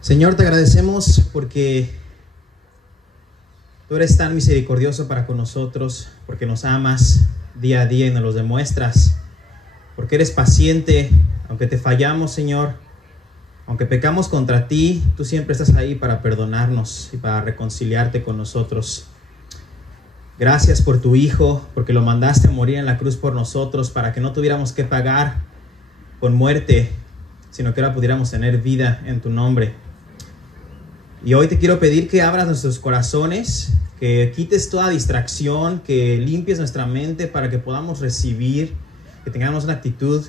Señor, te agradecemos porque tú eres tan misericordioso para con nosotros, porque nos amas día a día y nos lo demuestras, porque eres paciente, aunque te fallamos, Señor, aunque pecamos contra ti, tú siempre estás ahí para perdonarnos y para reconciliarte con nosotros. Gracias por tu Hijo, porque lo mandaste a morir en la cruz por nosotros, para que no tuviéramos que pagar con muerte, sino que ahora pudiéramos tener vida en tu nombre. Y hoy te quiero pedir que abras nuestros corazones, que quites toda distracción, que limpies nuestra mente para que podamos recibir, que tengamos una actitud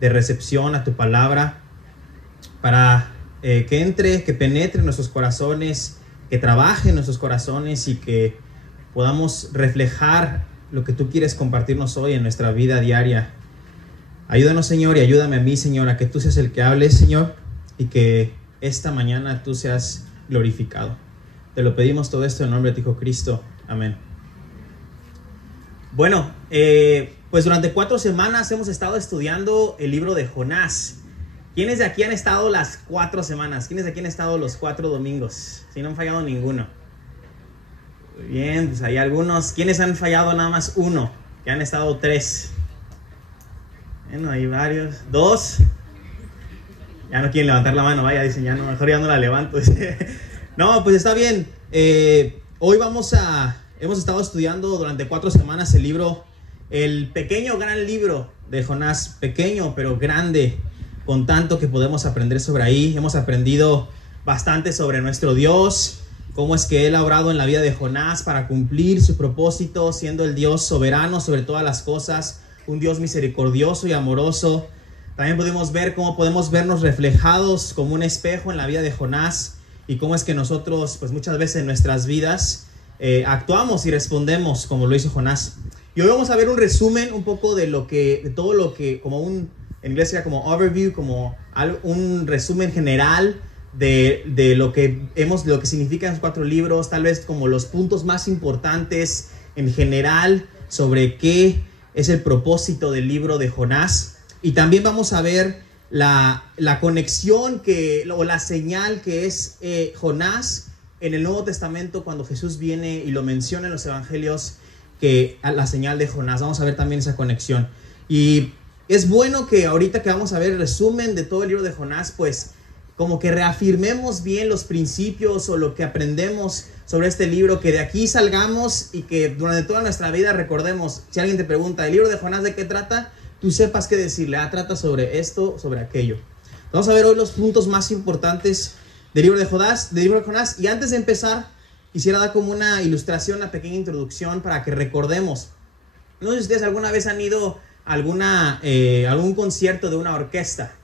de recepción a tu palabra, para que entre, que penetre en nuestros corazones, que trabaje en nuestros corazones y que podamos reflejar lo que tú quieres compartirnos hoy en nuestra vida diaria. Ayúdanos, Señor, y ayúdame a mí, Señor, a que tú seas el que hables, Señor, y que esta mañana tú seas glorificado. Te lo pedimos todo esto en nombre de tu Hijo Cristo. Amén. Bueno, pues durante 4 semanas hemos estado estudiando el libro de Jonás. ¿Quiénes de aquí han estado las 4 semanas? ¿Quiénes de aquí han estado los 4 domingos? Si no han fallado ninguno. Muy bien, pues hay algunos. ¿Quiénes han fallado nada más uno? Que han estado 3. Bueno, hay varios. 2. Ya no quieren levantar la mano, vaya, dicen, ya no, mejor ya no la levanto. No, pues está bien. Hoy hemos estado estudiando durante 4 semanas el libro, el pequeño gran libro de Jonás, pequeño pero grande, con tanto que podemos aprender sobre ahí. Hemos aprendido bastante sobre nuestro Dios, cómo es que Él ha obrado en la vida de Jonás para cumplir su propósito, siendo el Dios soberano sobre todas las cosas, un Dios misericordioso y amoroso. También pudimos ver cómo podemos vernos reflejados como un espejo en la vida de Jonás y cómo es que nosotros, pues muchas veces en nuestras vidas actuamos y respondemos como lo hizo Jonás. Y hoy vamos a ver un resumen un poco de todo lo que, como en inglés sería como overview, como un resumen general de lo que significan los 4 libros, tal vez como los puntos más importantes en general sobre qué es el propósito del libro de Jonás. Y también vamos a ver la conexión o la señal que es Jonás en el Nuevo Testamento cuando Jesús viene y lo menciona en los evangelios, que la señal de Jonás. Vamos a ver también esa conexión. Y es bueno que ahorita que vamos a ver el resumen de todo el libro de Jonás, pues como que reafirmemos bien los principios o lo que aprendemos sobre este libro, que de aquí salgamos y que durante toda nuestra vida recordemos, si alguien te pregunta, ¿el libro de Jonás de qué trata?, tú sepas qué decirle. Trata sobre esto, sobre aquello. Vamos a ver hoy los puntos más importantes del libro de Jonás. Y antes de empezar, quisiera dar como una ilustración, una pequeña introducción para que recordemos. No sé si ustedes alguna vez han ido a algún concierto de una orquesta,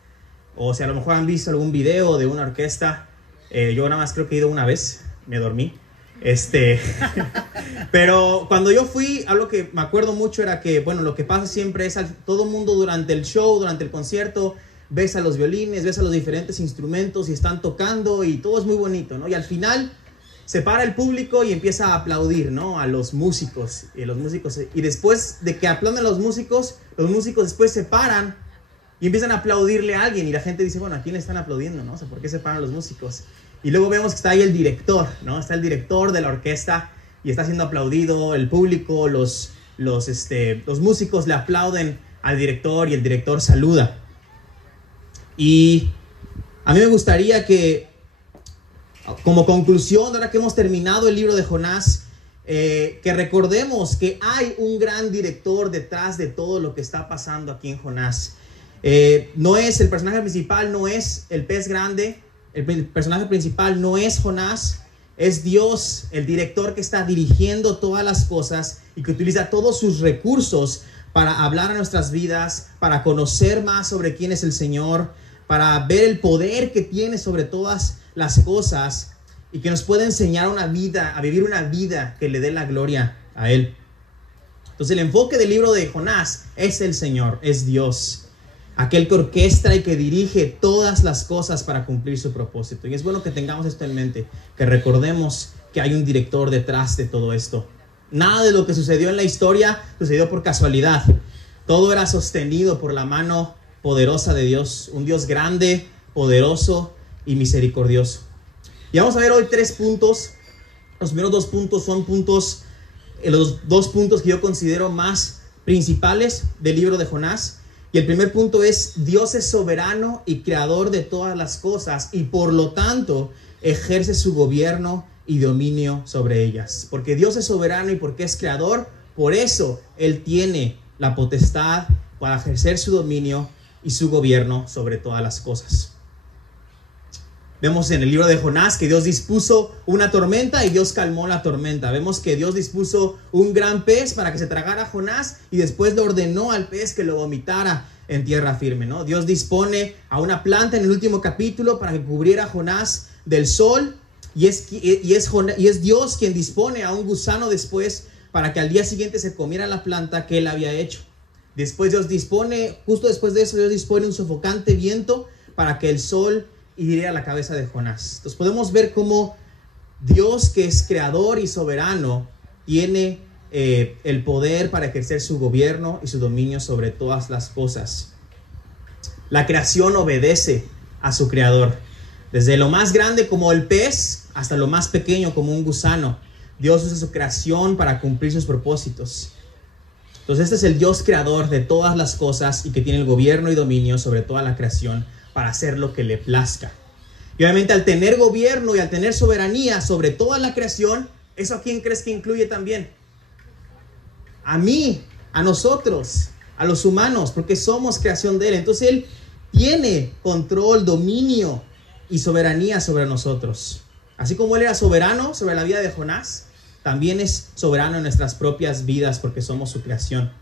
o si a lo mejor han visto algún video de una orquesta. Yo nada más creo que he ido una vez, me dormí. Pero cuando yo fui, algo que me acuerdo mucho era que, bueno, lo que pasa siempre es todo el mundo durante el show, durante el concierto, ves a los violines, ves a los diferentes instrumentos y están tocando y todo es muy bonito, ¿no? Y al final se para el público y empieza a aplaudir, ¿no?, a los músicos. Y después de que aplauden a los músicos después se paran y empiezan a aplaudirle a alguien y la gente dice, bueno, ¿a quién le están aplaudiendo, no? O sea, ¿por qué se paran los músicos? Y luego vemos que está ahí el director, ¿no? Está el director de la orquesta y está siendo aplaudido. El público, los músicos le aplauden al director y el director saluda. Y a mí me gustaría que, como conclusión, ahora que hemos terminado el libro de Jonás, que recordemos que hay un gran director detrás de todo lo que está pasando aquí en Jonás. No es el personaje principal, no es el pez grande. El personaje principal no es Jonás, es Dios, el director que está dirigiendo todas las cosas y que utiliza todos sus recursos para hablar a nuestras vidas, para conocer más sobre quién es el Señor, para ver el poder que tiene sobre todas las cosas y que nos puede enseñar a vivir una vida que le dé la gloria a Él. Entonces el enfoque del libro de Jonás es el Señor, es Dios, aquel que orquestra y que dirige todas las cosas para cumplir su propósito. Y es bueno que tengamos esto en mente, que recordemos que hay un director detrás de todo esto. Nada de lo que sucedió en la historia sucedió por casualidad. Todo era sostenido por la mano poderosa de Dios, un Dios grande, poderoso y misericordioso. Y vamos a ver hoy 3 puntos. Los primeros 2 puntos son los 2 puntos que yo considero más principales del libro de Jonás. Y el primer punto es: Dios es soberano y creador de todas las cosas, y por lo tanto ejerce su gobierno y dominio sobre ellas. Porque Dios es soberano y porque es creador, por eso Él tiene la potestad para ejercer su dominio y su gobierno sobre todas las cosas. Vemos en el libro de Jonás que Dios dispuso una tormenta y Dios calmó la tormenta. Vemos que Dios dispuso un gran pez para que se tragara a Jonás y después le ordenó al pez que lo vomitara en tierra firme, ¿no? Dios dispone a una planta en el último capítulo para que cubriera a Jonás del sol, y es Dios quien dispone a un gusano después para que al día siguiente se comiera la planta que él había hecho. Después justo después de eso, Dios dispone un sofocante viento para que el sol hiriera la cabeza de Jonás. Entonces podemos ver cómo Dios, que es creador y soberano, tiene el poder para ejercer su gobierno y su dominio sobre todas las cosas. La creación obedece a su creador. Desde lo más grande como el pez hasta lo más pequeño como un gusano, Dios usa su creación para cumplir sus propósitos. Entonces este es el Dios creador de todas las cosas y que tiene el gobierno y dominio sobre toda la creación para hacer lo que le plazca. Y obviamente al tener gobierno y al tener soberanía sobre toda la creación, ¿eso a quién crees que incluye también? A mí, a nosotros, a los humanos, porque somos creación de Él. Entonces Él tiene control, dominio y soberanía sobre nosotros. Así como Él era soberano sobre la vida de Jonás, también es soberano en nuestras propias vidas porque somos su creación.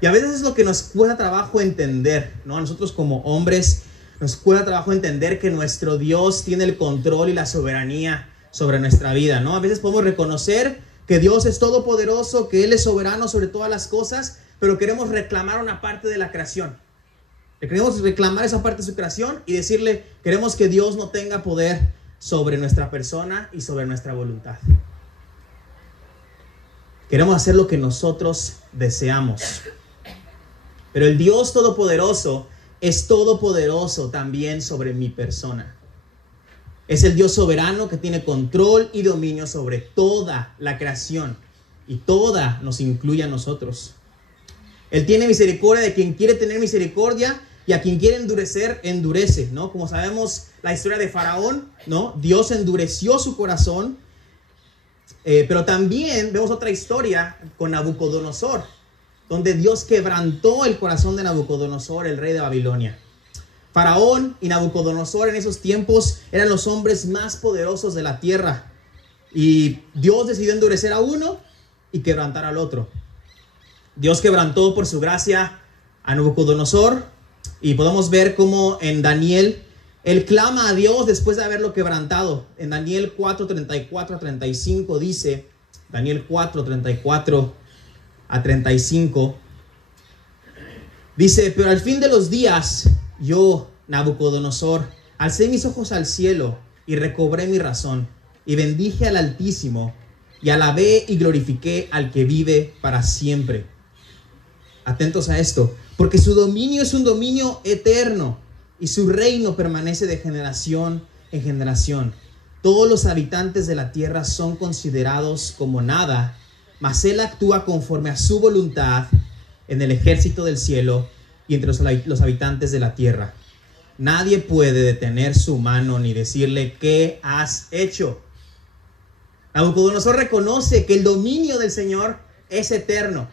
Y a veces es lo que nos cuesta trabajo entender, ¿no? A nosotros como hombres nos cuesta trabajo entender que nuestro Dios tiene el control y la soberanía sobre nuestra vida, ¿no? A veces podemos reconocer que Dios es todopoderoso, que Él es soberano sobre todas las cosas, pero queremos reclamar una parte de la creación. Queremos reclamar esa parte de su creación y decirle, queremos que Dios no tenga poder sobre nuestra persona y sobre nuestra voluntad. Queremos hacer lo que nosotros deseamos. Pero el Dios todopoderoso es todopoderoso también sobre mi persona. Es el Dios soberano que tiene control y dominio sobre toda la creación. Y toda nos incluye a nosotros. Él tiene misericordia de quien quiere tener misericordia, y a quien quiere endurecer, endurece, ¿no? Como sabemos la historia de Faraón, ¿no? Dios endureció su corazón. Pero también vemos otra historia con Nabucodonosor, donde Dios quebrantó el corazón de Nabucodonosor, el rey de Babilonia. Faraón y Nabucodonosor en esos tiempos eran los hombres más poderosos de la tierra. Y Dios decidió endurecer a uno y quebrantar al otro. Dios quebrantó por su gracia a Nabucodonosor. Y podemos ver cómo en Daniel, él clama a Dios después de haberlo quebrantado. En Daniel 4:34-35 dice, Daniel 4:34-35, dice: pero al fin de los días, yo, Nabucodonosor, alcé mis ojos al cielo y recobré mi razón, y bendije al Altísimo, y alabé y glorifiqué al que vive para siempre. Atentos a esto, porque su dominio es un dominio eterno y su reino permanece de generación en generación. Todos los habitantes de la tierra son considerados como nada, mas Él actúa conforme a su voluntad en el ejército del cielo y entre los habitantes de la tierra. Nadie puede detener su mano ni decirle: ¿qué has hecho? Nabucodonosor reconoce que el dominio del Señor es eterno,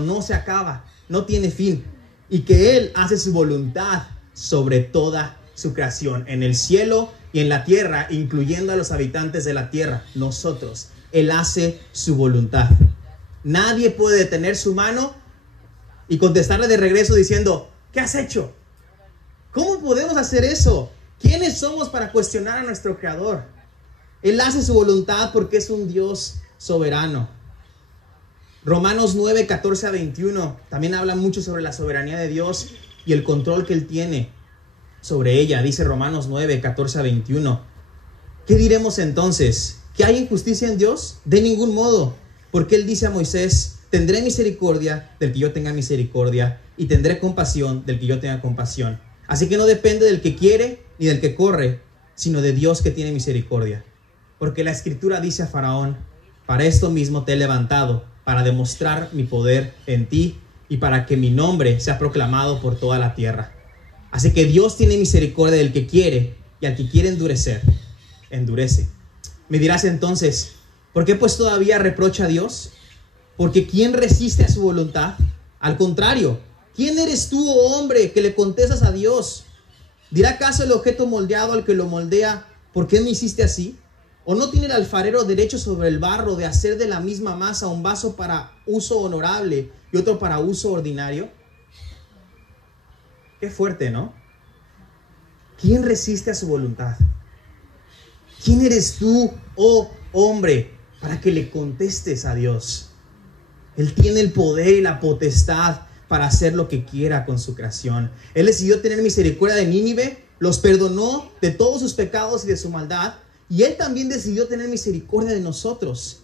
no se acaba, no tiene fin, y que Él hace su voluntad sobre toda su creación, en el cielo y en la tierra, incluyendo a los habitantes de la tierra, nosotros. Él hace su voluntad. Nadie puede detener su mano y contestarle de regreso diciendo: ¿qué has hecho? ¿Cómo podemos hacer eso? ¿Quiénes somos para cuestionar a nuestro Creador? Él hace su voluntad porque es un Dios soberano. Romanos 9:14-21 también habla mucho sobre la soberanía de Dios y el control que Él tiene sobre ella. Dice Romanos 9:14-21. ¿Qué diremos entonces? ¿Que hay injusticia en Dios? De ningún modo, porque Él dice a Moisés: tendré misericordia del que yo tenga misericordia y tendré compasión del que yo tenga compasión. Así que no depende del que quiere ni del que corre, sino de Dios que tiene misericordia. Porque la Escritura dice a Faraón: para esto mismo te he levantado, para demostrar mi poder en ti y para que mi nombre sea proclamado por toda la tierra. Así que Dios tiene misericordia del que quiere, y al que quiere endurecer, endurece. Me dirás entonces: ¿por qué pues todavía reprocha a Dios? Porque ¿quién resiste a su voluntad? Al contrario, ¿quién eres tú, oh hombre, que le contestas a Dios? ¿Dirá acaso el objeto moldeado al que lo moldea: ¿por qué me hiciste así? ¿O no tiene el alfarero derecho sobre el barro de hacer de la misma masa un vaso para uso honorable y otro para uso ordinario? Qué fuerte, ¿no? ¿Quién resiste a su voluntad? ¿Quién eres tú, oh hombre, para que le contestes a Dios? Él tiene el poder y la potestad para hacer lo que quiera con su creación. Él decidió tener misericordia de Nínive, los perdonó de todos sus pecados y de su maldad, y Él también decidió tener misericordia de nosotros.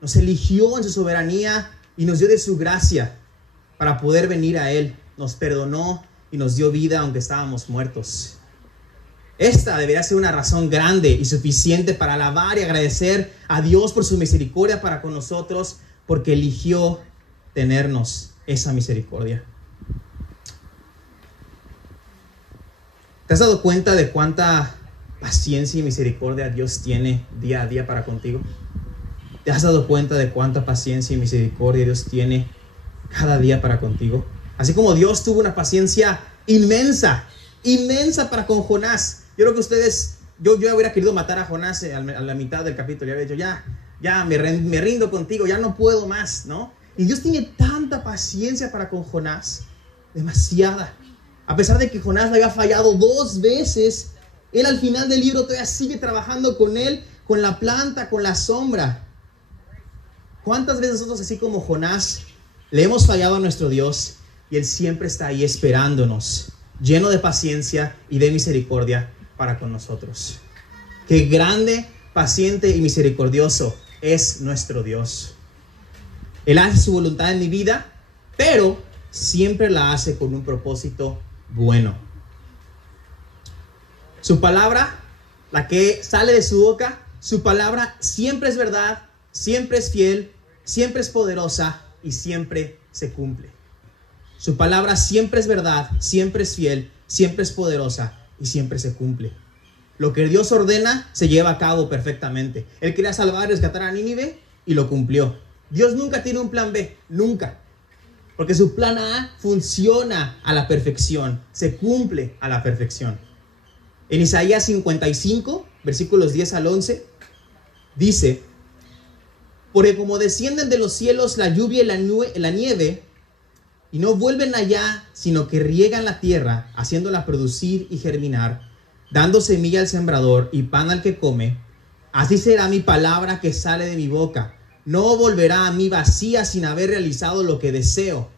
Nos eligió en su soberanía y nos dio de su gracia para poder venir a Él. Nos perdonó y nos dio vida aunque estábamos muertos. Esta debería ser una razón grande y suficiente para alabar y agradecer a Dios por su misericordia para con nosotros, porque eligió tenernos esa misericordia. ¿Te has dado cuenta de cuánta paciencia y misericordia Dios tiene día a día para contigo? ¿Te has dado cuenta de cuánta paciencia y misericordia Dios tiene cada día para contigo? Así como Dios tuvo una paciencia inmensa para con Jonás. Yo creo que ustedes, yo hubiera querido matar a Jonás a la mitad del capítulo. Ya había dicho, ya me rindo contigo, ya no puedo más, ¿no? Y Dios tiene tanta paciencia para con Jonás, demasiada. A pesar de que Jonás le había fallado 2 veces, Él al final del libro todavía sigue trabajando con él, con la planta, con la sombra. ¿Cuántas veces nosotros, así como Jonás, le hemos fallado a nuestro Dios y Él siempre está ahí esperándonos, lleno de paciencia y de misericordia para con nosotros? Qué grande, paciente y misericordioso es nuestro Dios. Él hace su voluntad en mi vida, pero siempre la hace con un propósito bueno. Su palabra, la que sale de su boca, su palabra siempre es verdad, siempre es fiel, siempre es poderosa y siempre se cumple. Su palabra siempre es verdad, siempre es fiel, siempre es poderosa y siempre se cumple. Lo que Dios ordena se lleva a cabo perfectamente. Él quería salvar y rescatar a Nínive y lo cumplió. Dios nunca tiene un plan B, nunca. Porque su plan A funciona a la perfección, se cumple a la perfección. En Isaías 55, versículos 10 al 11, dice: porque como descienden de los cielos la lluvia y la nieve, y no vuelven allá, sino que riegan la tierra, haciéndola producir y germinar, dando semilla al sembrador y pan al que come, así será mi palabra que sale de mi boca. No volverá a mí vacía sin haber realizado lo que deseo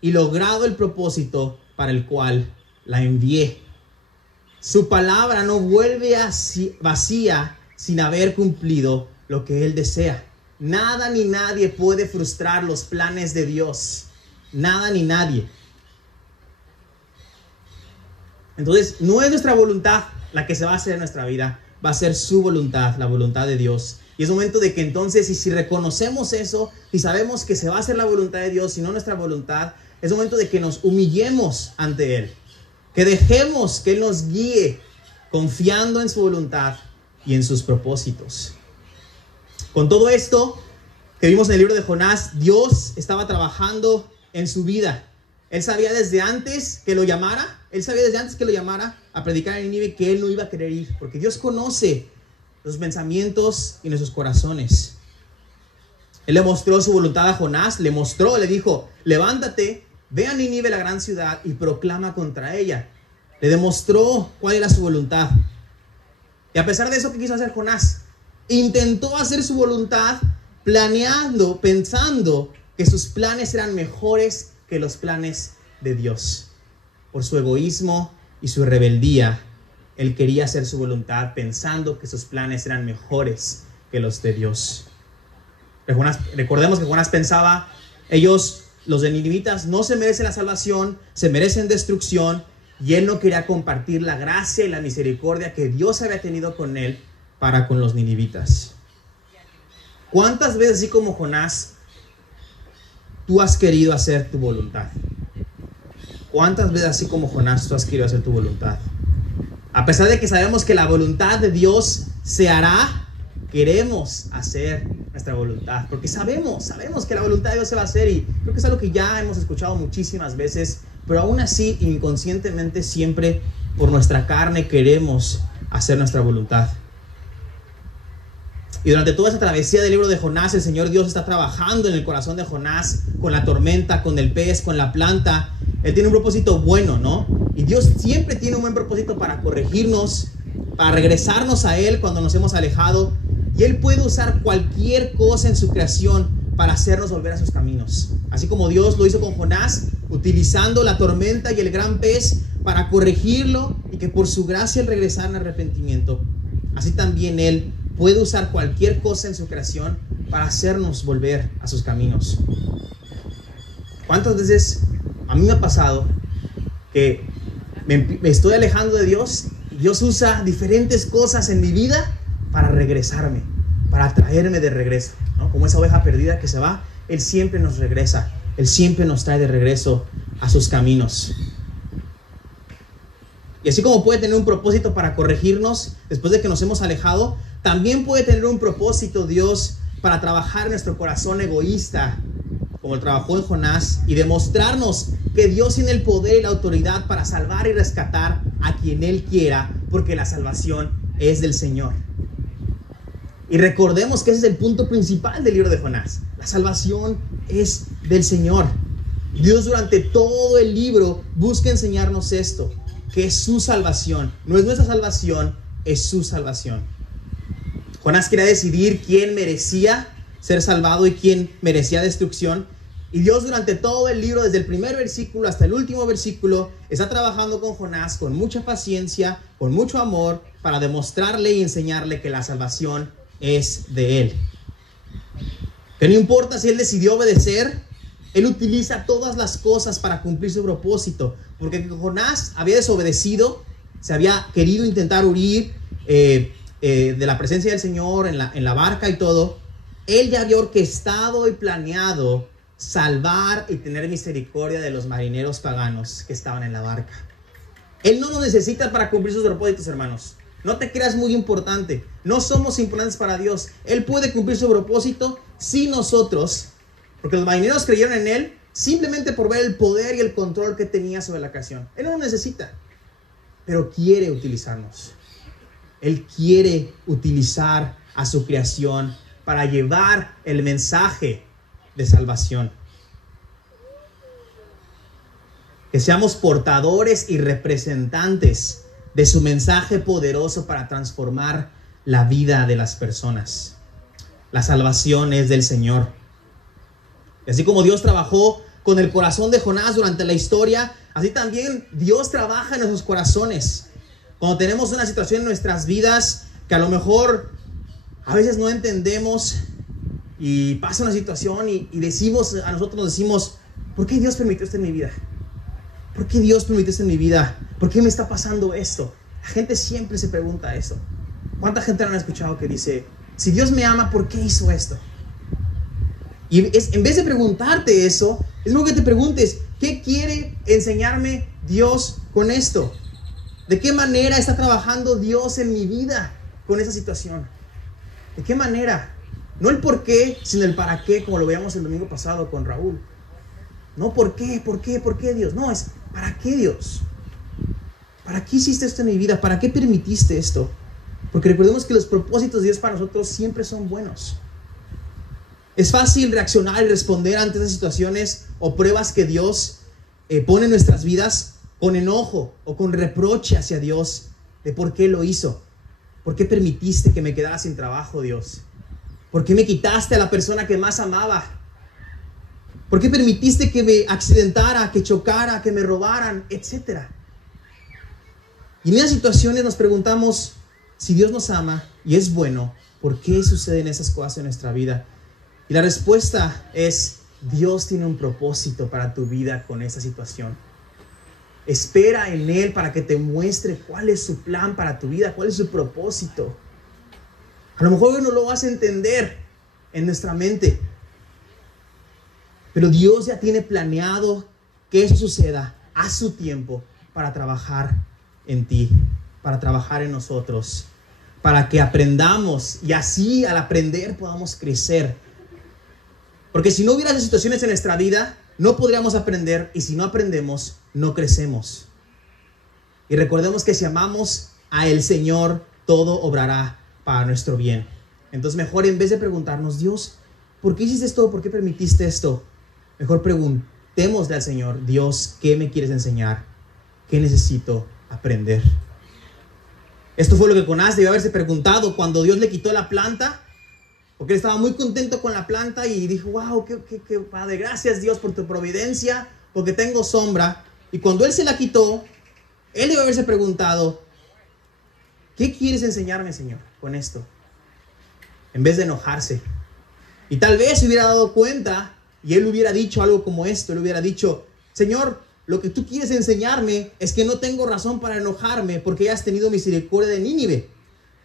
y logrado el propósito para el cual la envié. Su palabra no vuelve vacía sin haber cumplido lo que Él desea. Nada ni nadie puede frustrar los planes de Dios. Nada ni nadie. Entonces, no es nuestra voluntad la que se va a hacer en nuestra vida. Va a ser su voluntad, la voluntad de Dios. Y es momento de que entonces, y si reconocemos eso, y sabemos que se va a hacer la voluntad de Dios y no nuestra voluntad, es momento de que nos humillemos ante Él. Que dejemos que Él nos guíe, confiando en su voluntad y en sus propósitos. Con todo esto que vimos en el libro de Jonás, Dios estaba trabajando en su vida. Él sabía desde antes que lo llamara, a predicar en Nínive, que él no iba a querer ir, porque Dios conoce los pensamientos y nuestros corazones. Él le mostró su voluntad a Jonás, le dijo: levántate, ve a Nínive, la gran ciudad, y proclama contra ella. Le demostró cuál era su voluntad. Y a pesar de eso, ¿qué quiso hacer Jonás? Intentó hacer su voluntad, planeando, pensando que sus planes eran mejores que los planes de Dios. Por su egoísmo y su rebeldía, él quería hacer su voluntad pensando que sus planes eran mejores que los de Dios. Recordemos que Jonás pensaba: ellos, los de ninivitas, no se merecen la salvación, se merecen destrucción, y él no quería compartir la gracia y la misericordia que Dios había tenido con él para con los ninivitas. ¿Cuántas veces, así como Jonás, tú has querido hacer tu voluntad? ¿Cuántas veces, así como Jonás, tú has querido hacer tu voluntad? A pesar de que sabemos que la voluntad de Dios se hará, queremos hacer nuestra voluntad, porque sabemos que la voluntad de Dios se va a hacer, y creo que es algo que ya hemos escuchado muchísimas veces, pero aún así, inconscientemente, siempre por nuestra carne queremos hacer nuestra voluntad. Y durante toda esa travesía del libro de Jonás, el Señor Dios está trabajando en el corazón de Jonás, con la tormenta, con el pez, con la planta. Él tiene un propósito bueno, ¿no? Y Dios siempre tiene un buen propósito para corregirnos, para regresarnos a Él cuando nos hemos alejado. Y Él puede usar cualquier cosa en su creación para hacernos volver a sus caminos. Así como Dios lo hizo con Jonás, utilizando la tormenta y el gran pez para corregirlo y que por su gracia Él regresara en arrepentimiento. Así también Él puede usar cualquier cosa en su creación para hacernos volver a sus caminos. ¿Cuántas veces a mí me ha pasado que me estoy alejando de Dios y Dios usa diferentes cosas en mi vida para regresarme, para traerme de regreso, ¿no? Como esa oveja perdida que se va, Él siempre nos regresa, Él siempre nos trae de regreso a sus caminos. Y así como puede tener un propósito para corregirnos después de que nos hemos alejado, también puede tener un propósito Dios para trabajar en nuestro corazón egoísta, como trabajó en Jonás, y demostrarnos que Dios tiene el poder y la autoridad para salvar y rescatar a quien Él quiera, porque la salvación es del Señor. Y recordemos que ese es el punto principal del libro de Jonás. La salvación es del Señor. Dios durante todo el libro busca enseñarnos esto, que es su salvación. No es nuestra salvación, es su salvación. Jonás quería decidir quién merecía ser salvado y quién merecía destrucción. Y Dios durante todo el libro, desde el primer versículo hasta el último versículo, está trabajando con Jonás con mucha paciencia, con mucho amor, para demostrarle y enseñarle que la salvación es de Él. Que no importa si Él decidió obedecer, Él utiliza todas las cosas para cumplir su propósito. Porque Jonás había desobedecido, se había querido intentar huir de la presencia del Señor en la barca y todo. Él ya había orquestado y planeado salvar y tener misericordia de los marineros paganos que estaban en la barca. Él no nos necesita para cumplir sus propósitos, hermanos. No te creas muy importante. No somos importantes para Dios. Él puede cumplir su propósito sin nosotros, porque los marineros creyeron en Él simplemente por ver el poder y el control que tenía sobre la creación. Él no nos necesita, pero quiere utilizarnos. Él quiere utilizar a su creación para llevar el mensaje de salvación. Que seamos portadores y representantes de su mensaje poderoso para transformar la vida de las personas. La salvación es del Señor. Y así como Dios trabajó con el corazón de Jonás durante la historia, así también Dios trabaja en nuestros corazones. Cuando tenemos una situación en nuestras vidas que a lo mejor a veces no entendemos, y pasa una situación y decimos, a nosotros nos decimos, ¿por qué Dios permitió esto en mi vida? ¿Por qué Dios permitió esto en mi vida? ¿Por qué me está pasando esto? La gente siempre se pregunta eso. ¿Cuánta gente han escuchado que dice, si Dios me ama, ¿por qué hizo esto? Y en vez de preguntarte eso, es mejor que te preguntes, ¿qué quiere enseñarme Dios con esto? ¿De qué manera está trabajando Dios en mi vida con esa situación? ¿De qué manera? No el por qué, sino el para qué, como lo veíamos el domingo pasado con Raúl. No por qué Dios. No, es para qué Dios. ¿Para qué hiciste esto en mi vida? ¿Para qué permitiste esto? Porque recordemos que los propósitos de Dios para nosotros siempre son buenos. Es fácil reaccionar y responder ante esas situaciones o pruebas que Dios pone en nuestras vidas con enojo o con reproche hacia Dios de por qué lo hizo. ¿Por qué permitiste que me quedara sin trabajo, Dios? ¿Por qué me quitaste a la persona que más amaba? ¿Por qué permitiste que me accidentara, que chocara, que me robaran, etcétera? Y en esas situaciones nos preguntamos, si Dios nos ama y es bueno, ¿por qué suceden esas cosas en nuestra vida? Y la respuesta es, Dios tiene un propósito para tu vida con esa situación. Espera en Él para que te muestre cuál es su plan para tu vida, cuál es su propósito. A lo mejor no lo vas a entender en nuestra mente, pero Dios ya tiene planeado que eso suceda a su tiempo para trabajar en ti, para trabajar en nosotros, para que aprendamos y así al aprender podamos crecer. Porque si no hubiera esas situaciones en nuestra vida, no podríamos aprender, y si no aprendemos, no crecemos. Y recordemos que si amamos a el Señor, todo obrará para nuestro bien. Entonces mejor, en vez de preguntarnos, Dios, ¿por qué hiciste esto? ¿Por qué permitiste esto? Mejor preguntémosle al Señor, Dios, ¿qué me quieres enseñar? ¿Qué necesito aprender? Esto fue lo que Jonás debió haberse preguntado cuando Dios le quitó la planta, porque él estaba muy contento con la planta y dijo, wow, qué padre, gracias Dios por tu providencia, porque tengo sombra. Y cuando él se la quitó, él debió haberse preguntado, ¿qué quieres enseñarme, Señor, con esto? En vez de enojarse. Y tal vez se hubiera dado cuenta y él hubiera dicho algo como esto. Él hubiera dicho, Señor, lo que tú quieres enseñarme es que no tengo razón para enojarme porque ya has tenido misericordia de Nínive.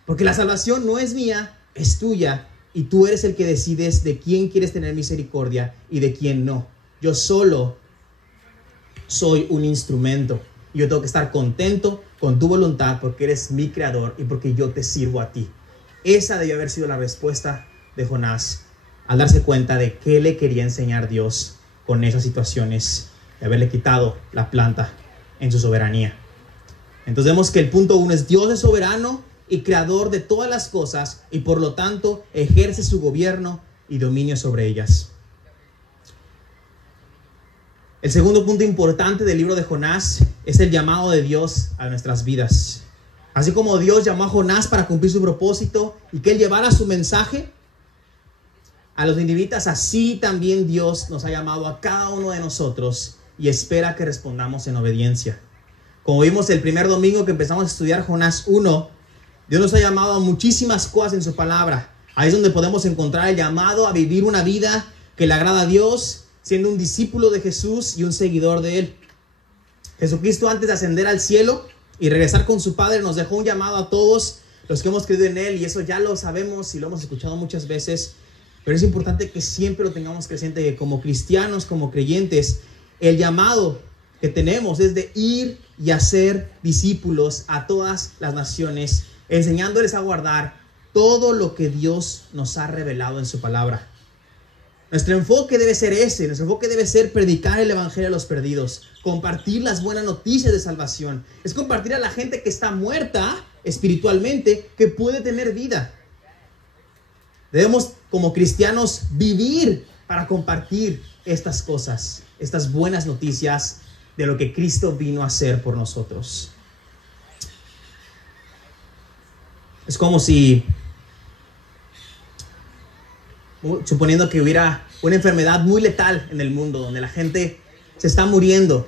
Porque la salvación no es mía, es tuya. Y tú eres el que decides de quién quieres tener misericordia y de quién no. Yo solo soy un instrumento. Y yo tengo que estar contento con tu voluntad porque eres mi creador y porque yo te sirvo a ti. Esa debió haber sido la respuesta de Jonás al darse cuenta de qué le quería enseñar Dios con esas situaciones de haberle quitado la planta en su soberanía. Entonces vemos que el punto 1 es Dios es soberano y creador de todas las cosas y por lo tanto ejerce su gobierno y dominio sobre ellas. El segundo punto importante del libro de Jonás es el llamado de Dios a nuestras vidas. Así como Dios llamó a Jonás para cumplir su propósito y que él llevara su mensaje a los ninivitas, así también Dios nos ha llamado a cada uno de nosotros y espera que respondamos en obediencia. Como vimos el primer domingo que empezamos a estudiar Jonás 1, Dios nos ha llamado a muchísimas cosas en su palabra. Ahí es donde podemos encontrar el llamado a vivir una vida que le agrada a Dios, siendo un discípulo de Jesús y un seguidor de Él. Jesucristo, antes de ascender al cielo y regresar con su Padre, nos dejó un llamado a todos los que hemos creído en Él, y eso ya lo sabemos y lo hemos escuchado muchas veces, pero es importante que siempre lo tengamos presente, que como cristianos, como creyentes, el llamado que tenemos es de ir y hacer discípulos a todas las naciones, enseñándoles a guardar todo lo que Dios nos ha revelado en su palabra. Nuestro enfoque debe ser ese, nuestro enfoque debe ser predicar el evangelio a los perdidos, compartir las buenas noticias de salvación, es compartir a la gente que está muerta espiritualmente, que puede tener vida. Debemos como cristianos vivir para compartir estas cosas, estas buenas noticias de lo que Cristo vino a hacer por nosotros. Es como si, suponiendo que hubiera una enfermedad muy letal en el mundo, donde la gente se está muriendo,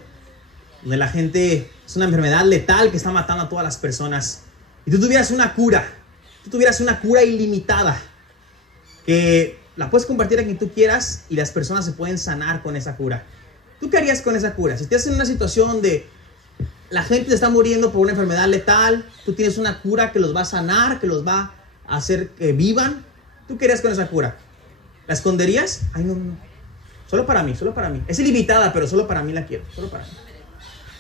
donde la gente es una enfermedad letal que está matando a todas las personas, y tú tuvieras una cura ilimitada, que la puedes compartir a quien tú quieras y las personas se pueden sanar con esa cura. ¿Tú qué harías con esa cura? Si estás en una situación donde la gente se está muriendo por una enfermedad letal, tú tienes una cura que los va a sanar, que los va a hacer que vivan, ¿tú qué harías con esa cura? ¿La esconderías? Ay, no. Solo para mí. Es ilimitada, pero solo para mí la quiero. Solo para mí.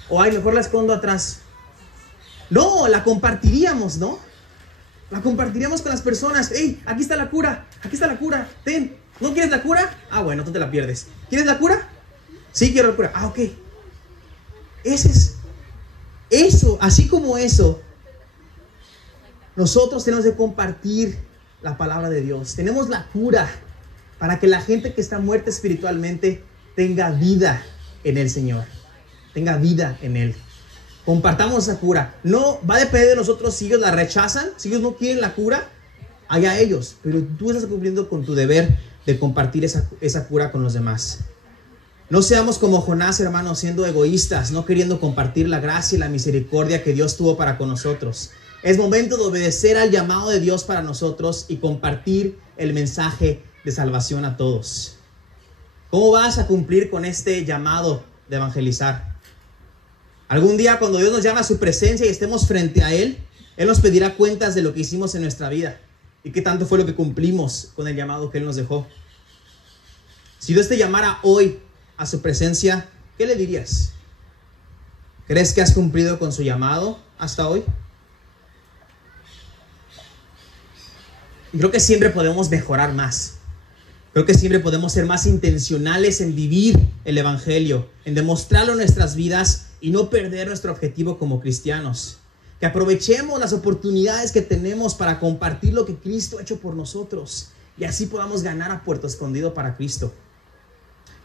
O ay, mejor la escondo atrás. No, la compartiríamos, ¿no? La compartiríamos con las personas. Hey, aquí está la cura. Ten. ¿No quieres la cura? Ah, bueno, tú te la pierdes. ¿Quieres la cura? Sí, quiero la cura. Ah, ok. Eso, así como eso, nosotros tenemos que compartir la palabra de Dios. Tenemos la cura para que la gente que está muerta espiritualmente tenga vida en el Señor, tenga vida en Él. Compartamos esa cura. No va a depender de nosotros si ellos la rechazan, si ellos no quieren la cura, allá ellos. Pero tú estás cumpliendo con tu deber de compartir esa cura con los demás. No seamos como Jonás, hermanos, siendo egoístas, no queriendo compartir la gracia y la misericordia que Dios tuvo para con nosotros. Es momento de obedecer al llamado de Dios para nosotros y compartir el mensaje de salvación a todos. ¿Cómo vas a cumplir con este llamado de evangelizar? A Algún día cuando Dios nos llama a su presencia y estemos frente a Él, Él nos pedirá cuentas de lo que hicimos en nuestra vida y qué tanto fue lo que cumplimos con el llamado que Él nos dejó. Si Dios te llamara hoy a su presencia, ¿qué le dirías? ¿Crees que has cumplido con su llamado hasta hoy? Y creo que siempre podemos mejorar más. Creo que siempre podemos ser más intencionales en vivir el Evangelio, en demostrarlo en nuestras vidas y no perder nuestro objetivo como cristianos. Que aprovechemos las oportunidades que tenemos para compartir lo que Cristo ha hecho por nosotros y así podamos ganar a Puerto Escondido para Cristo.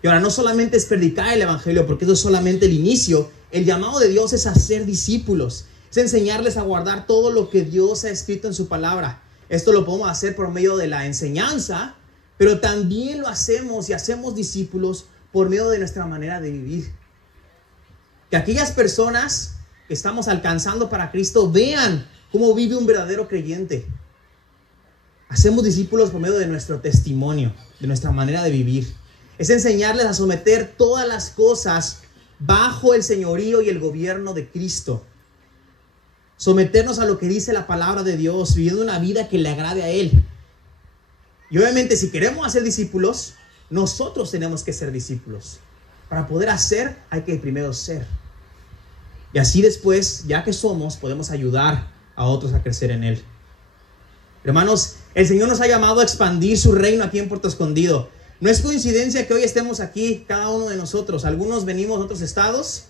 Y ahora no solamente es predicar el Evangelio, porque eso es solamente el inicio. El llamado de Dios es hacer discípulos, es enseñarles a guardar todo lo que Dios ha escrito en su palabra. Esto lo podemos hacer por medio de la enseñanza, pero también lo hacemos y hacemos discípulos por medio de nuestra manera de vivir. Que aquellas personas que estamos alcanzando para Cristo vean cómo vive un verdadero creyente. Hacemos discípulos por medio de nuestro testimonio, de nuestra manera de vivir. Es enseñarles a someter todas las cosas bajo el señorío y el gobierno de Cristo. Someternos a lo que dice la palabra de Dios, viviendo una vida que le agrade a Él. Y obviamente si queremos hacer discípulos, nosotros tenemos que ser discípulos. Para poder hacer, hay que primero ser. Y así después, ya que somos, podemos ayudar a otros a crecer en Él. Hermanos, el Señor nos ha llamado a expandir su reino aquí en Puerto Escondido. No es coincidencia que hoy estemos aquí, cada uno de nosotros. Algunos venimos de otros estados,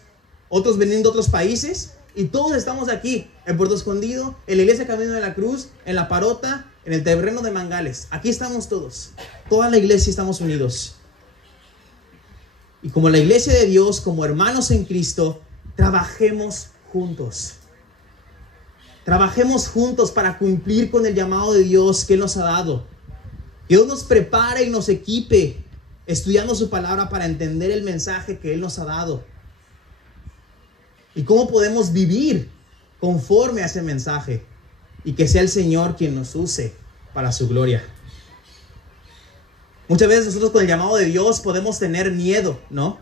otros vienen de otros países, y todos estamos aquí, en Puerto Escondido, en la iglesia Camino de la Cruz, en La Parota, en el terreno de Mangales. Aquí estamos todos. Toda la iglesia estamos unidos. Y como la iglesia de Dios, como hermanos en Cristo, trabajemos juntos. Trabajemos juntos para cumplir con el llamado de Dios que Él nos ha dado. Dios nos prepare y nos equipe estudiando su palabra para entender el mensaje que Él nos ha dado. Y cómo podemos vivir conforme a ese mensaje. Y que sea el Señor quien nos use para su gloria. Muchas veces nosotros con el llamado de Dios podemos tener miedo, ¿no?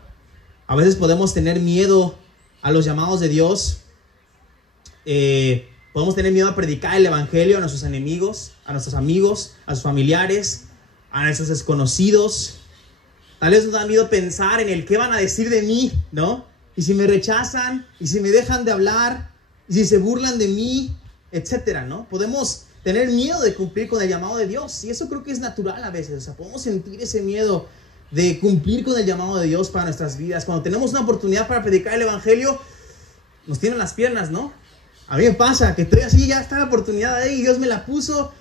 A veces podemos tener miedo a los llamados de Dios. Podemos tener miedo a predicar el Evangelio a nuestros enemigos, a nuestros amigos, a sus familiares, a nuestros desconocidos. Tal vez nos da miedo pensar en el qué van a decir de mí, ¿no? Y si me rechazan, y si me dejan de hablar, y si se burlan de mí, etcétera, ¿no? Podemos tener miedo de cumplir con el llamado de Dios. Y eso creo que es natural a veces. O sea, podemos sentir ese miedo de cumplir con el llamado de Dios para nuestras vidas. Cuando tenemos una oportunidad para predicar el Evangelio, nos tienen las piernas, ¿no? A mí me pasa que estoy así, ya está la oportunidad ahí, y Dios me la puso.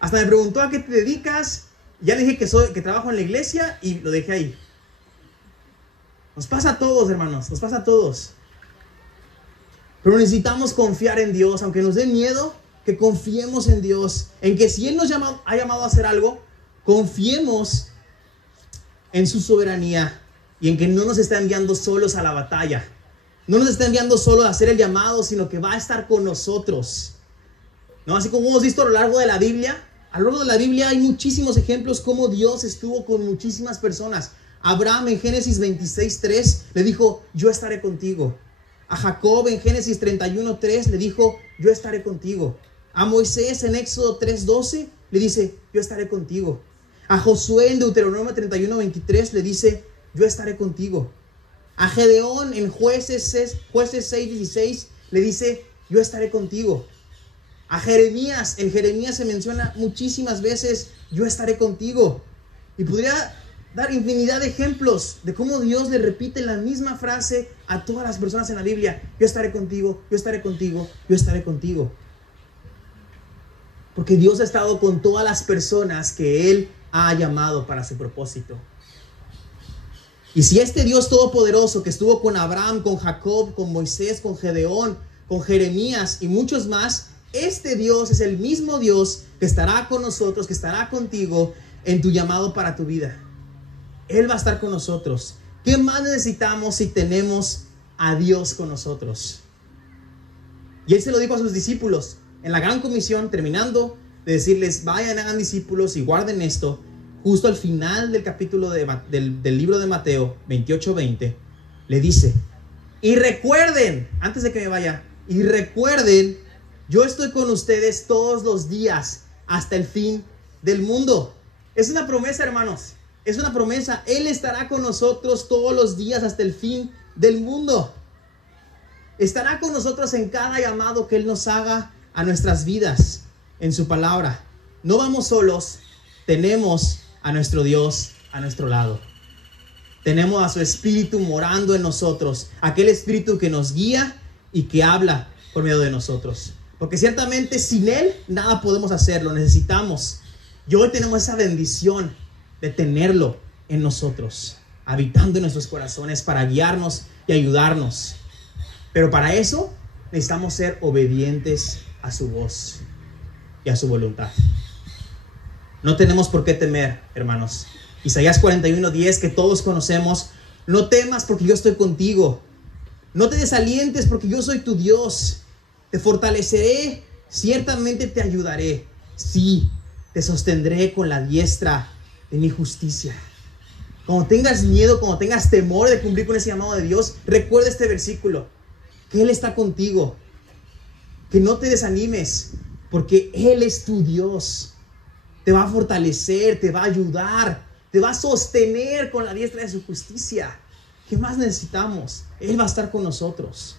Hasta me preguntó a qué te dedicas. Ya le dije que trabajo en la iglesia y lo dejé ahí. Nos pasa a todos, hermanos, nos pasa a todos. Pero necesitamos confiar en Dios, aunque nos dé miedo, que confiemos en Dios. En que si Él nos ha llamado a hacer algo, confiemos en su soberanía y en que no nos está enviando solos a la batalla. No nos está enviando solo a hacer el llamado, sino que va a estar con nosotros. ¿No? Así como hemos visto a lo largo de la Biblia, a lo largo de la Biblia hay muchísimos ejemplos cómo Dios estuvo con muchísimas personas. Abraham en Génesis 26:3 le dijo, yo estaré contigo. A Jacob en Génesis 31:3 le dijo, yo estaré contigo. A Moisés en Éxodo 3:12 le dice, yo estaré contigo. A Josué en Deuteronomio 31:23 le dice, yo estaré contigo. A Gedeón en Jueces 6:16 le dice, yo estaré contigo. A Jeremías, en Jeremías se menciona muchísimas veces, yo estaré contigo. Y podría dar infinidad de ejemplos de cómo Dios le repite la misma frase a todas las personas en la Biblia. Yo estaré contigo, yo estaré contigo, yo estaré contigo. Porque Dios ha estado con todas las personas que Él ha llamado para su propósito. Y si este Dios todopoderoso que estuvo con Abraham, con Jacob, con Moisés, con Gedeón, con Jeremías y muchos más, este Dios es el mismo Dios que estará con nosotros, que estará contigo en tu llamado para tu vida. Él va a estar con nosotros. ¿Qué más necesitamos si tenemos a Dios con nosotros? Y Él se lo dijo a sus discípulos en la gran comisión, terminando de decirles, vayan, hagan discípulos y guarden esto. Justo al final del capítulo del libro de Mateo 28:20, le dice, Y recuerden, antes de que me vaya, y recuerden, yo estoy con ustedes todos los días hasta el fin del mundo. Es una promesa, hermanos. Es una promesa. Él estará con nosotros todos los días hasta el fin del mundo. Estará con nosotros en cada llamado que Él nos haga a nuestras vidas en su palabra. No vamos solos. Tenemos a nuestro Dios a nuestro lado. Tenemos a su Espíritu morando en nosotros. Aquel Espíritu que nos guía y que habla por medio de nosotros. Porque ciertamente sin Él nada podemos hacer. Lo necesitamos. Y hoy tenemos esa bendición de tenerlo en nosotros, habitando en nuestros corazones para guiarnos y ayudarnos. Pero para eso necesitamos ser obedientes a su voz y a su voluntad. No tenemos por qué temer, hermanos. Isaías 41:10, que todos conocemos: no temas porque yo estoy contigo. No te desalientes porque yo soy tu Dios. Te fortaleceré, ciertamente te ayudaré. Sí, te sostendré con la diestra de mi justicia. Cuando tengas miedo, cuando tengas temor de cumplir con ese llamado de Dios, recuerda este versículo, que Él está contigo. Que no te desanimes, porque Él es tu Dios. Te va a fortalecer, te va a ayudar, te va a sostener con la diestra de su justicia. ¿Qué más necesitamos? Él va a estar con nosotros.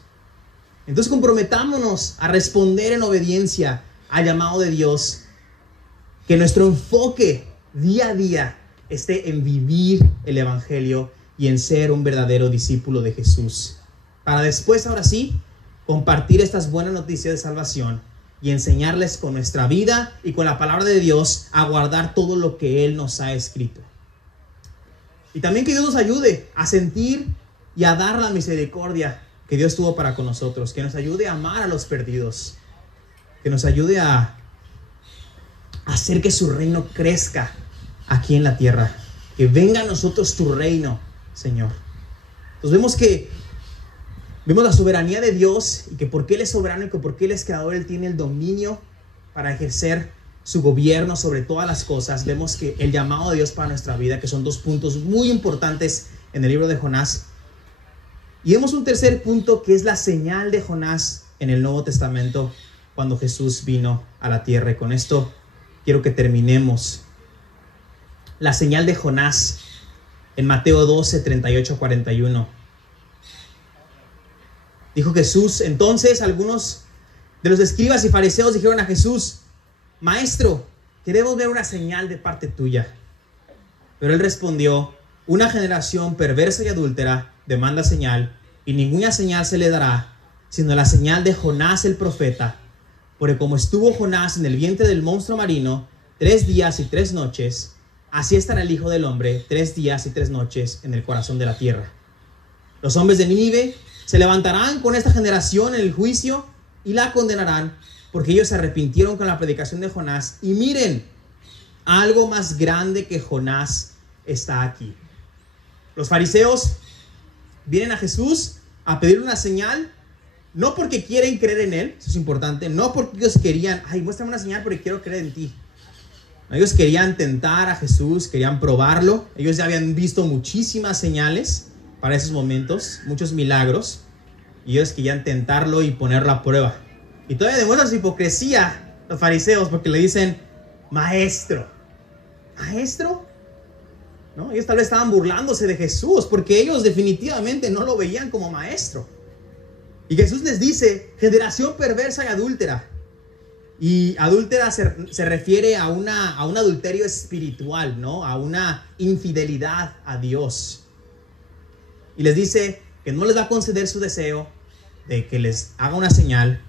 Entonces comprometámonos a responder en obediencia al llamado de Dios. Que nuestro enfoque día a día esté en vivir el Evangelio y en ser un verdadero discípulo de Jesús. Para después, ahora sí, compartir estas buenas noticias de salvación y enseñarles con nuestra vida y con la palabra de Dios a guardar todo lo que Él nos ha escrito. Y también que Dios nos ayude a sentir y a dar la misericordia que Dios tuvo para con nosotros. Que nos ayude a amar a los perdidos. Que nos ayude a hacer que su reino crezca aquí en la tierra. Que venga a nosotros tu reino, Señor. Entonces vemos la soberanía de Dios y que porque Él es soberano y que porque Él es creador, Él tiene el dominio para ejercer su gobierno sobre todas las cosas. Vemos que el llamado de Dios para nuestra vida, que son dos puntos muy importantes en el libro de Jonás. Y vemos un tercer punto, que es la señal de Jonás en el Nuevo Testamento cuando Jesús vino a la tierra. Y con esto quiero que terminemos. La señal de Jonás en Mateo 12, 38-41. Dijo Jesús: entonces algunos de los escribas y fariseos dijeron a Jesús: Maestro, queremos ver una señal de parte tuya. Pero él respondió: una generación perversa y adúltera demanda señal, y ninguna señal se le dará, sino la señal de Jonás el profeta. Porque como estuvo Jonás en el vientre del monstruo marino 3 días y 3 noches, así estará el Hijo del Hombre 3 días y 3 noches en el corazón de la tierra. Los hombres de Nínive se levantarán con esta generación en el juicio y la condenarán, porque ellos se arrepintieron con la predicación de Jonás. Y miren, algo más grande que Jonás está aquí. Los fariseos vienen a Jesús a pedir una señal, no porque quieren creer en Él, eso es importante, no porque ellos querían, muéstrame una señal porque quiero creer en ti. Ellos querían tentar a Jesús, querían probarlo. Ellos ya habían visto muchísimas señales para esos momentos, muchos milagros, y ellos querían tentarlo y ponerlo a prueba. Y todavía demuestran su hipocresía los fariseos, porque le dicen: maestro. ¿Maestro? ¿No? Ellos tal vez estaban burlándose de Jesús, porque ellos definitivamente no lo veían como maestro. Y Jesús les dice: generación perversa y adúltera. Y adúltera se refiere a un adulterio espiritual, ¿no? A una infidelidad a Dios. Y les dice que no les va a conceder su deseo de que les haga una señal,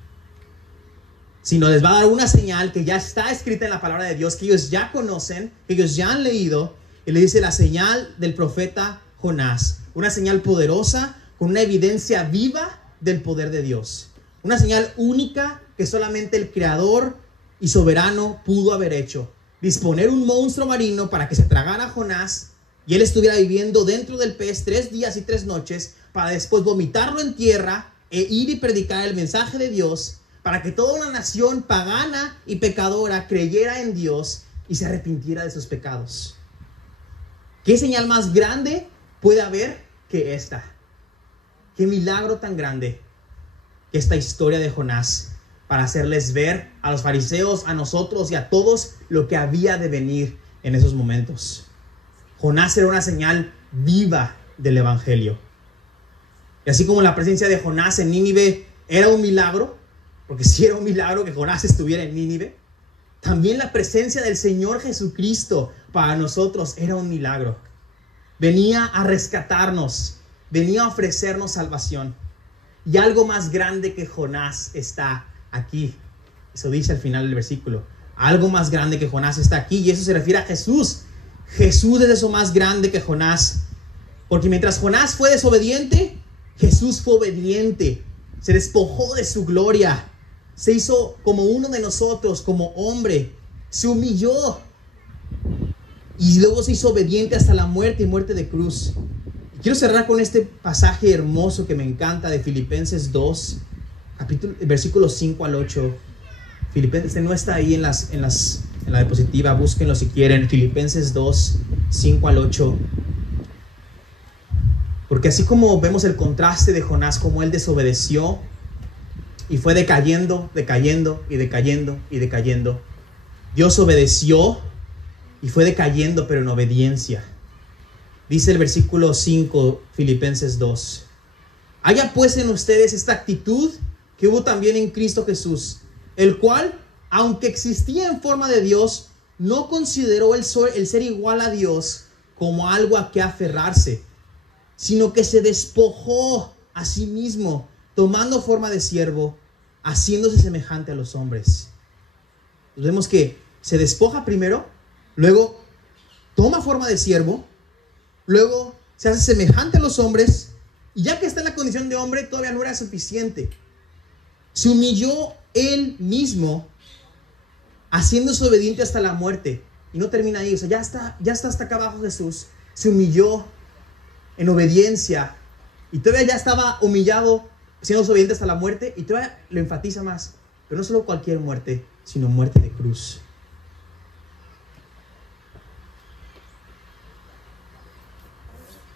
sino les va a dar una señal que ya está escrita en la palabra de Dios, que ellos ya conocen, que ellos ya han leído. Y le dice: la señal del profeta Jonás. Una señal poderosa, con una evidencia viva del poder de Dios. Una señal única que solamente el creador y soberano pudo haber hecho. Disponer un monstruo marino para que se tragara a Jonás y él estuviera viviendo dentro del pez 3 días y 3 noches, para después vomitarlo en tierra e ir y predicar el mensaje de Dios, para que toda una nación pagana y pecadora creyera en Dios y se arrepintiera de sus pecados. ¿Qué señal más grande puede haber que esta? qué milagro tan grande que esta historia de Jonás, para hacerles ver a los fariseos, a nosotros y a todos lo que había de venir en esos momentos. Jonás era una señal viva del evangelio. Y así como la presencia de Jonás en Nínive era un milagro, porque sí era un milagro que Jonás estuviera en Nínive, también la presencia del Señor Jesucristo para nosotros era un milagro. Venía a rescatarnos, venía a ofrecernos salvación. Y algo más grande que Jonás está aquí. Eso dice al final del versículo. Algo más grande que Jonás está aquí. Y eso se refiere a Jesús. Jesús es eso más grande que Jonás. Porque mientras Jonás fue desobediente, Jesús fue obediente. Se despojó de su gloria. Se hizo como uno de nosotros, como hombre. Se humilló. Y luego se hizo obediente hasta la muerte y muerte de cruz. Y quiero cerrar con este pasaje hermoso que me encanta de Filipenses 2, versículos 5 al 8. Filipenses no está ahí en la diapositiva, búsquenlo si quieren. Filipenses 2, 5 al 8. Porque así como vemos el contraste de Jonás, como él desobedeció y fue decayendo, decayendo y decayendo y decayendo, Dios obedeció y fue decayendo, pero en obediencia. Dice el versículo 5, Filipenses 2. Haya pues en ustedes esta actitud que hubo también en Cristo Jesús, el cual, aunque existía en forma de Dios, no consideró el ser igual a Dios como algo a que aferrarse, sino que se despojó a sí mismo, tomando forma de siervo, haciéndose semejante a los hombres. Vemos que se despoja primero, luego toma forma de siervo, luego se hace semejante a los hombres, y ya que está en la condición de hombre, todavía no era suficiente. Se humilló él mismo, haciéndose obediente hasta la muerte. Y no termina ahí, o sea, ya está hasta acá abajo Jesús. Se humilló en obediencia, y todavía ya estaba humillado, siendo obediente hasta la muerte, y todavía lo enfatiza más. Pero no solo cualquier muerte, sino muerte de cruz.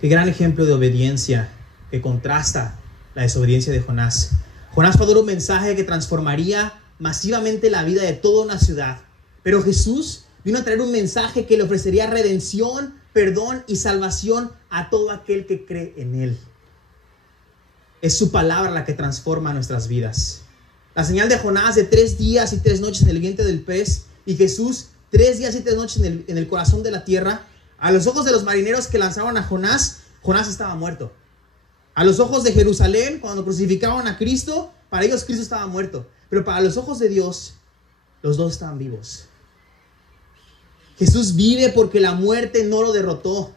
Qué gran ejemplo de obediencia que contrasta la desobediencia de Jonás. Jonás fue a dar un mensaje que transformaría masivamente la vida de toda una ciudad. Pero Jesús vino a traer un mensaje que le ofrecería redención, perdón y salvación a todo aquel que cree en Él. Es su palabra la que transforma nuestras vidas. La señal de Jonás de 3 días y 3 noches en el vientre del pez, y Jesús 3 días y 3 noches en el corazón de la tierra. A los ojos de los marineros que lanzaban a Jonás, Jonás estaba muerto. A los ojos de Jerusalén, cuando crucificaban a Cristo, para ellos Cristo estaba muerto. Pero para los ojos de Dios, los dos estaban vivos. Jesús vive porque la muerte no lo derrotó.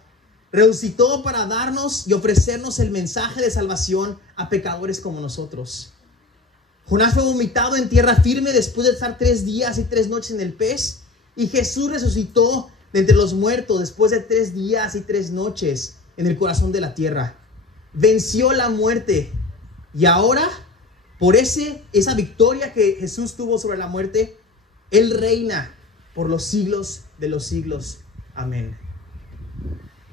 Resucitó para darnos y ofrecernos el mensaje de salvación a pecadores como nosotros. Jonás fue vomitado en tierra firme después de estar 3 días y 3 noches en el pez. Y Jesús resucitó de entre los muertos después de 3 días y 3 noches en el corazón de la tierra. Venció la muerte. Y ahora, por esa victoria que Jesús tuvo sobre la muerte, Él reina por los siglos de los siglos. Amén.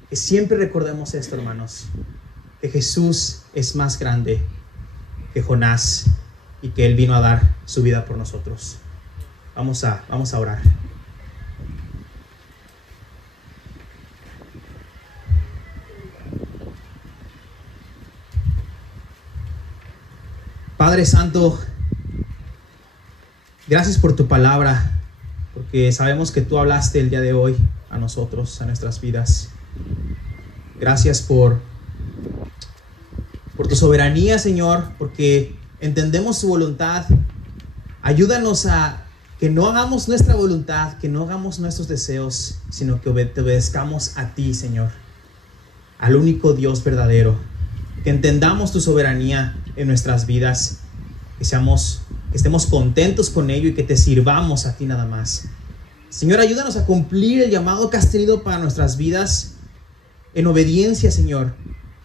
Que siempre recordemos esto, hermanos, que Jesús es más grande que Jonás y que Él vino a dar su vida por nosotros. Vamos a orar. Padre Santo, gracias por tu palabra, porque sabemos que tú hablaste el día de hoy a nosotros, a nuestras vidas. Gracias por tu soberanía, Señor, porque entendemos tu voluntad. Ayúdanos a que no hagamos nuestra voluntad, que no hagamos nuestros deseos, sino que te obedezcamos a ti, Señor, al único Dios verdadero. Que entendamos tu soberanía en nuestras vidas, que estemos contentos con ello y que te sirvamos a ti nada más. Señor, ayúdanos a cumplir el llamado que has tenido para nuestras vidas en obediencia, Señor,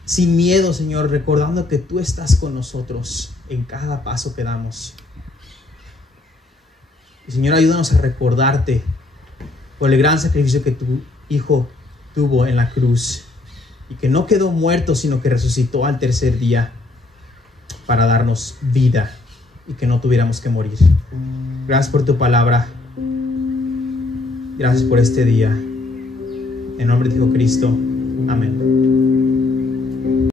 sin miedo, Señor, recordando que tú estás con nosotros en cada paso que damos. Y Señor, ayúdanos a recordarte por el gran sacrificio que tu Hijo tuvo en la cruz y que no quedó muerto, sino que resucitó al 3er día para darnos vida y que no tuviéramos que morir. Gracias por tu palabra. Gracias por este día. En nombre de Cristo. Amén.